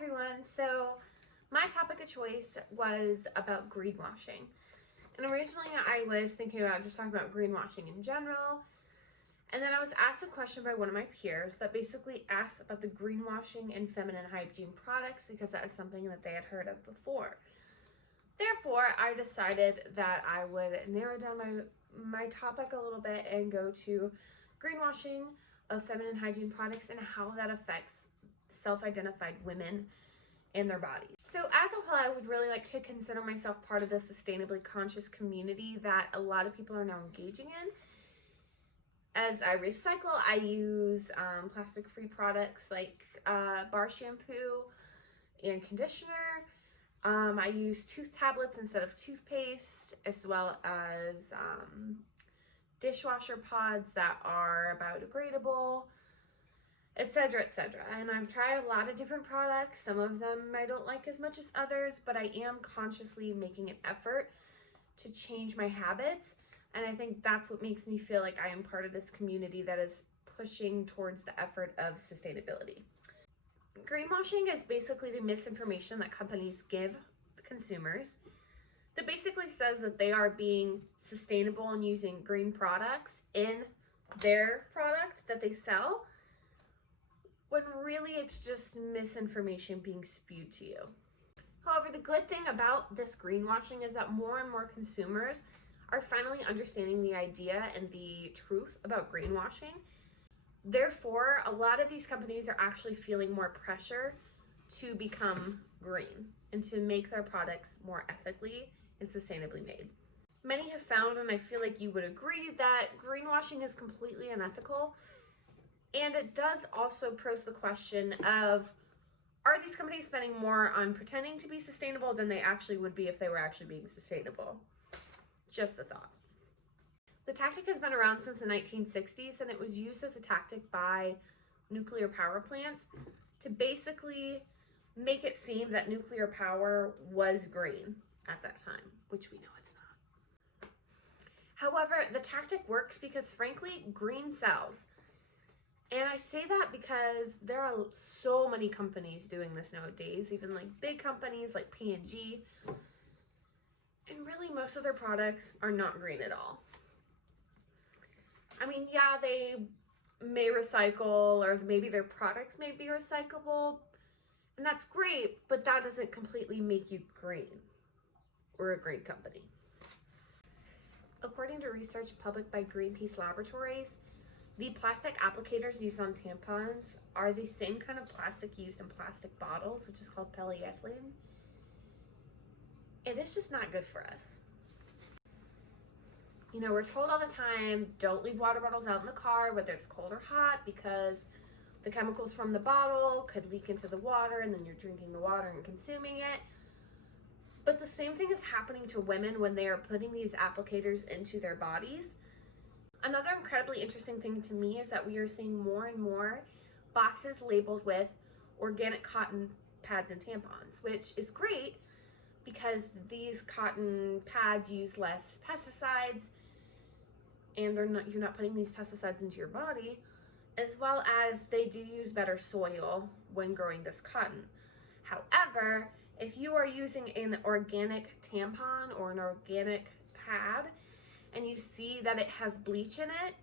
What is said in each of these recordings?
everyone. So my topic of choice was about greenwashing. And originally I was thinking about just talking about greenwashing in general. And then I was asked a question by one of my peers that basically asked about the greenwashing in feminine hygiene products because that is something that they had heard of before. Therefore, I decided that I would narrow down my topic a little bit and go to greenwashing of feminine hygiene products and how that affects self-identified women and their bodies. So as a whole, I would really like to consider myself part of the sustainably conscious community that a lot of people are now engaging in. As I recycle, I use plastic-free products like bar shampoo and conditioner. I use tooth tablets instead of toothpaste, as well as dishwasher pods that are biodegradable, etc., etc. And I've tried a lot of different products. Some of them I don't like as much as others, but I am consciously making an effort to change my habits. And I think that's what makes me feel like I am part of this community that is pushing towards the effort of sustainability. Greenwashing is basically the misinformation that companies give consumers that basically says that they are being sustainable and using green products in their product that they sell, when really it's just misinformation being spewed to you. However, the good thing about this greenwashing is that more and more consumers are finally understanding the idea and the truth about greenwashing. Therefore, a lot of these companies are actually feeling more pressure to become green and to make their products more ethically and sustainably made. Many have found, and I feel like you would agree, that greenwashing is completely unethical. And it does also pose the question of, are these companies spending more on pretending to be sustainable than they actually would be if they were actually being sustainable? Just a thought. The tactic has been around since the 1960s, and it was used as a tactic by nuclear power plants to basically make it seem that nuclear power was green at that time, which we know it's not. However, the tactic works because, frankly, green sells. And I say that because there are so many companies doing this nowadays, even like big companies like P&G. And really, most of their products are not green at all. I mean, yeah, they may recycle, or maybe their products may be recyclable, and that's great, but that doesn't completely make you green or a green company. According to research published by Greenpeace Laboratories, the plastic applicators used on tampons are the same kind of plastic used in plastic bottles, which is called polyethylene. And it's just not good for us. You know, we're told all the time, don't leave water bottles out in the car, whether it's cold or hot, because the chemicals from the bottle could leak into the water and then you're drinking the water and consuming it. But the same thing is happening to women when they are putting these applicators into their bodies. Another incredibly interesting thing to me is that we are seeing more and more boxes labeled with organic cotton pads and tampons, which is great because these cotton pads use less pesticides and you're not putting these pesticides into your body, as well as they do use better soil when growing this cotton. However, if you are using an organic tampon or an organic pad and you see that it has bleach in it,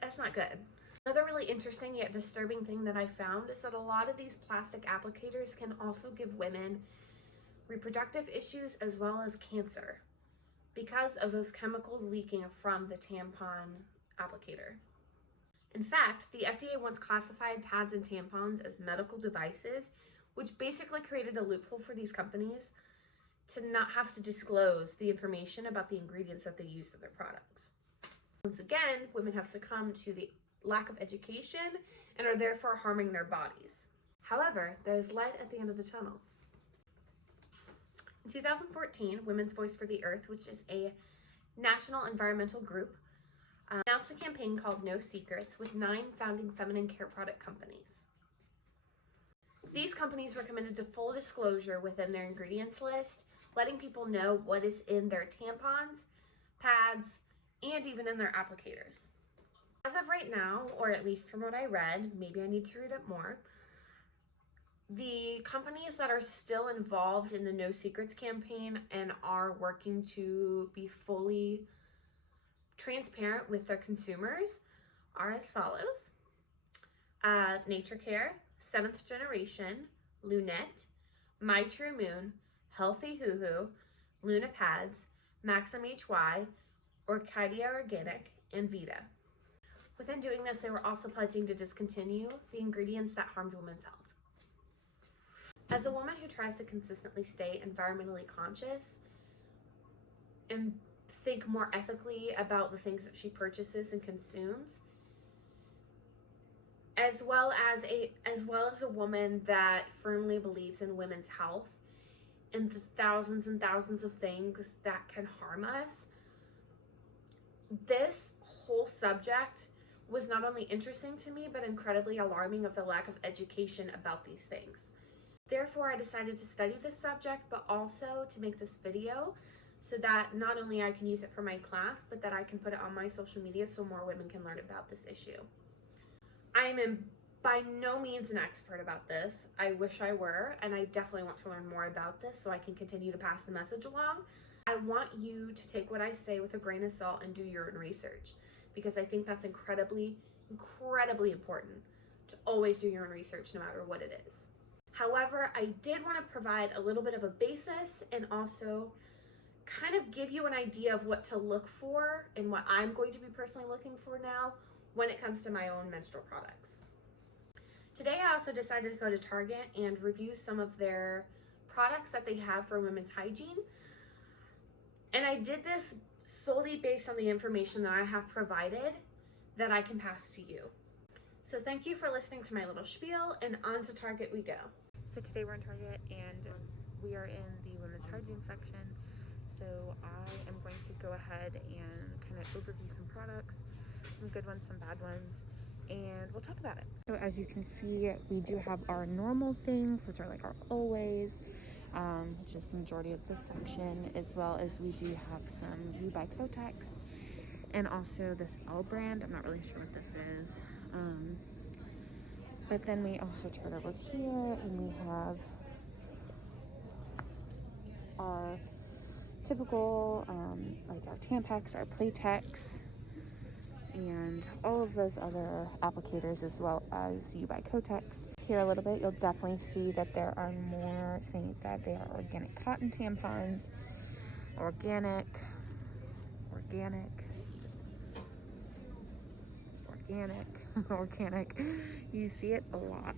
that's not good. Another really interesting yet disturbing thing that I found is that a lot of these plastic applicators can also give women reproductive issues as well as cancer because of those chemicals leaking from the tampon applicator. In fact, the FDA once classified pads and tampons as medical devices, which basically created a loophole for these companies to not have to disclose the information about the ingredients that they use in their products. Once again, women have succumbed to the lack of education and are therefore harming their bodies. However, there is light at the end of the tunnel. In 2014, Women's Voice for the Earth, which is a national environmental group, announced a campaign called No Secrets with 9 founding feminine care product companies. These companies were committed to full disclosure within their ingredients list, letting people know what is in their tampons, pads, and even in their applicators. As of right now, or at least from what I read, maybe I need to read it more, The companies that are still involved in the No Secrets campaign and are working to be fully transparent with their consumers are as follows. Nature Care, Seventh Generation, Lunette, My True Moon, Healthy Hoo Hoo, Luna Pads, Maxim HY, Orchidia Organic, and Vita. Within doing this, they were also pledging to discontinue the ingredients that harmed women's health. As a woman who tries to consistently stay environmentally conscious and think more ethically about the things that she purchases and consumes, as well as a woman that firmly believes in women's health and the thousands and thousands of things that can harm us, this whole subject was not only interesting to me, but incredibly alarming of the lack of education about these things. Therefore, I decided to study this subject, but also to make this video so that not only I can use it for my class, but that I can put it on my social media so more women can learn about this issue. I am by no means an expert about this. I wish I were, and I definitely want to learn more about this so I can continue to pass the message along. I want you to take what I say with a grain of salt and do your own research, because I think that's incredibly, incredibly important to always do your own research no matter what it is. However, I did want to provide a little bit of a basis and also kind of give you an idea of what to look for and what I'm going to be personally looking for now when it comes to my own menstrual products. Today, I also decided to go to Target and review some of their products that they have for women's hygiene. And I did this solely based on the information that I have provided that I can pass to you. So thank you for listening to my little spiel, and on to Target we go. So today we're in Target and we are in the women's hygiene section. So I am going to go ahead and kind of overview some products, some good ones, some bad ones, and we'll talk about it. So as you can see, we do have our normal things, which are like our always, which is the majority of this section, as well as we do have some U by Kotex and also this L brand. I'm not really sure what this is. But then we also turn over here and we have our typical, like our Tampax, our Playtex, and all of those other applicators, as well as U by Kotex. Here a little bit, you'll definitely see that there are more saying that they are organic cotton tampons, organic, organic. You see it a lot.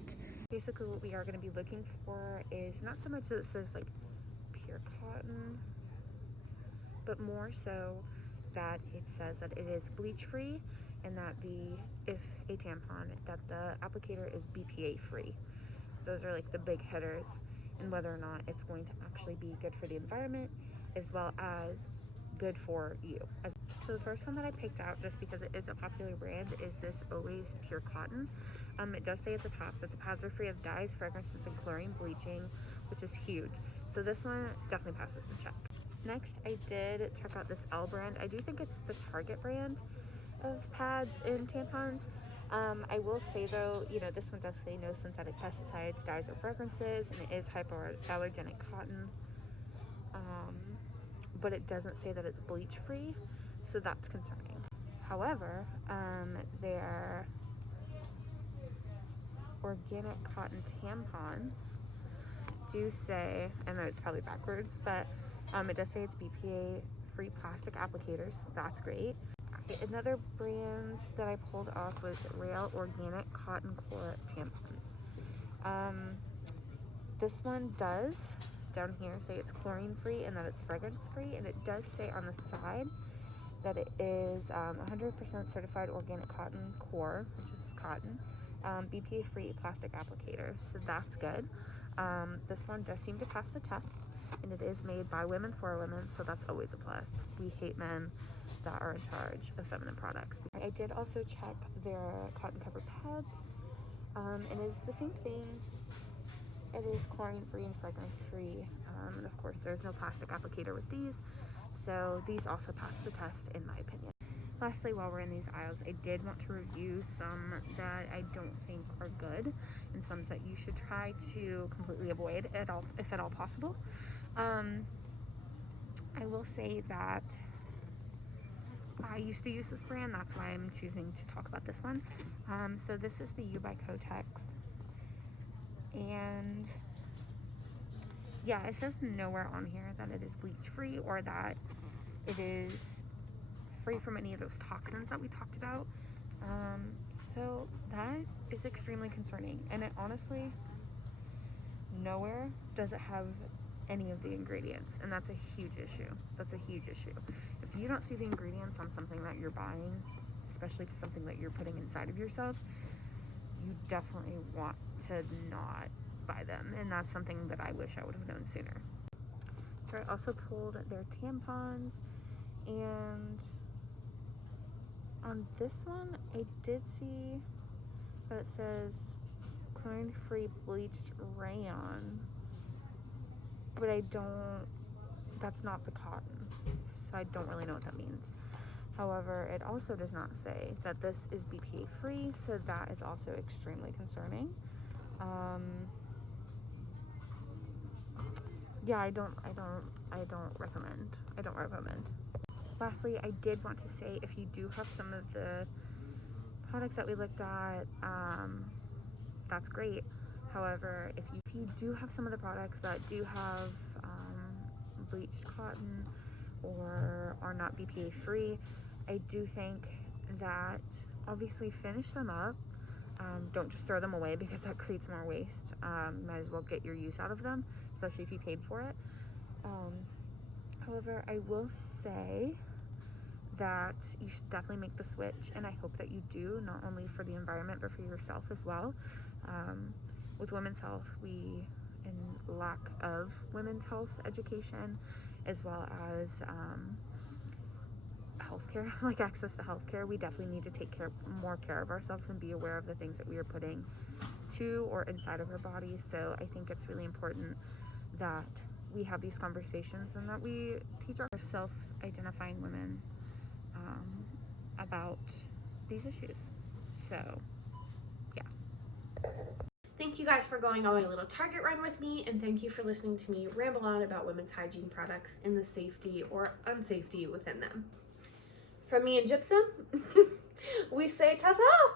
Basically what we are going to be looking for is not so much that it says like pure cotton, but more so that it says that it is bleach free, and that if a tampon, that the applicator is BPA free. Those are like the big hitters, and whether or not it's going to actually be good for the environment as well as good for you. So the first one that I picked out, just because it is a popular brand, is this Always Pure Cotton. It does say at the top that the pads are free of dyes, fragrances, and chlorine bleaching, which is huge. So this one definitely passes the check. Next, I did check out this L brand. I do think it's the Target brand of pads and tampons. I will say though, this one does say no synthetic pesticides, dyes, or fragrances, and it is hypoallergenic cotton. But it doesn't say that it's bleach free, so that's concerning. However, their organic cotton tampons do say, I know it's probably backwards, but it does say it's BPA free plastic applicators, so that's great. Another brand that I pulled off was Rail Organic Cotton Core Tampons. This one does, down here, say it's chlorine free and that it's fragrance free, and it does say on the side that it is 100% certified organic cotton core, which is cotton, BPA free plastic applicators, so that's good. This one does seem to pass the test, and it is made by women for women, so that's always a plus. We hate men that are in charge of feminine products. I did also check their cotton covered pads, and it's the same thing. It is chlorine free and fragrance free, and of course there's no plastic applicator with these, so these also pass the test in my opinion. Lastly, while we're in these aisles, I did want to review some that I don't think are good and some that you should try to completely avoid at all, if at all possible. I will say that I used to use this brand, that's why I'm choosing to talk about this one. So this is the U by Kotex, and yeah, it says nowhere on here that it is bleach free or that it is free from any of those toxins that we talked about. So that is extremely concerning, and it honestly, nowhere does it have any of the ingredients, and that's a huge issue. That's a huge issue. If you don't see the ingredients on something that you're buying, especially something that you're putting inside of yourself, you definitely want to not buy them, and that's something that I wish I would have known sooner. So I also pulled their tampons, and on this one I did see that it says chlorine free bleached rayon, but that's not the cotton, so I don't really know what that means. However, it also does not say that this is BPA free, so that is also extremely concerning. Yeah, I don't recommend. Lastly, I did want to say, if you do have some of the products that we looked at, that's great. However, if you do have some of the products that do have bleached cotton or are not BPA free, I do think that obviously finish them up. Don't just throw them away, because that creates more waste. Might as well get your use out of them, especially if you paid for it. However, I will say that you should definitely make the switch, and I hope that you do, not only for the environment but for yourself as well. With women's health, in lack of women's health education, as well as healthcare, like access to healthcare, we definitely need to take more care of ourselves and be aware of the things that we are putting to or inside of our bodies. So I think it's really important that we have these conversations and that we teach our self-identifying women about these issues. So yeah. Thank you guys for going on my little Target run with me, and thank you for listening to me ramble on about women's hygiene products and the safety or unsafety within them. From me and Gypsum, we say ta-ta!